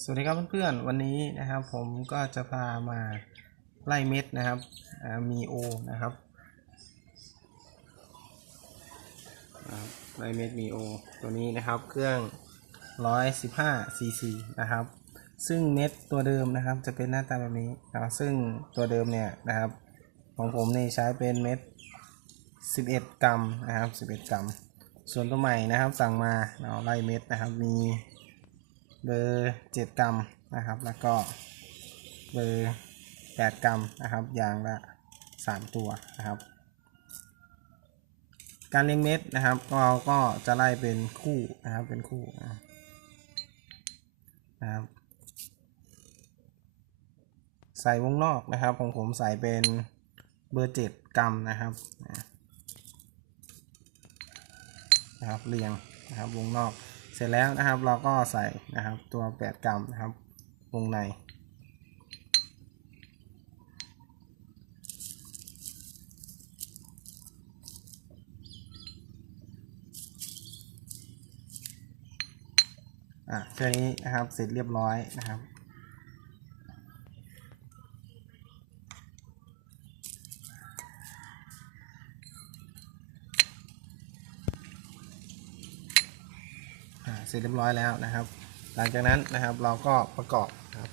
สวัสดีครับเพื่อนๆวันนี้นะครับผมก็จะพามาไล่เม็ดนะครับมีโอนะครับไล่เม็ดมีโอตัวนี้นะครับเครื่อง 115 cc นะครับ ซึ่งเม็ดตัวเดิมนะครับจะเป็นหน้าตาแบบนี้นะครับซึ่งตัวเดิมเนี่ยนะครับ ของผมนี่ใช้เป็นเม็ด 11 กรัมนะครับ 11 กรัม ส่วนตัวใหม่นะครับสั่งมาเราไล่เม็ดนะครับมี เบอร์7กรัมนะครับ แล้วก็เบอร์8กรัมนะครับยางละ3ตัวนะครับ การเลี้ยงเม็ดนะครับเราก็จะไล่เป็นคู่นะครับเป็นคู่นะครับ ใส่วงนอกนะครับของผมใส่เป็นเบอร์7กรัมนะครับนะครับเรียงนะครับวงนอก เสร็จแล้วนะครับเราก็ใส่นะครับตัว 8 กรัมนะครับวงใน อะแค่นี้นะครับเสร็จเรียบร้อยนะครับ เสร็จเรียบร้อยแล้วนะครับ หลังจากนั้นนะครับเราก็ประกอบครับ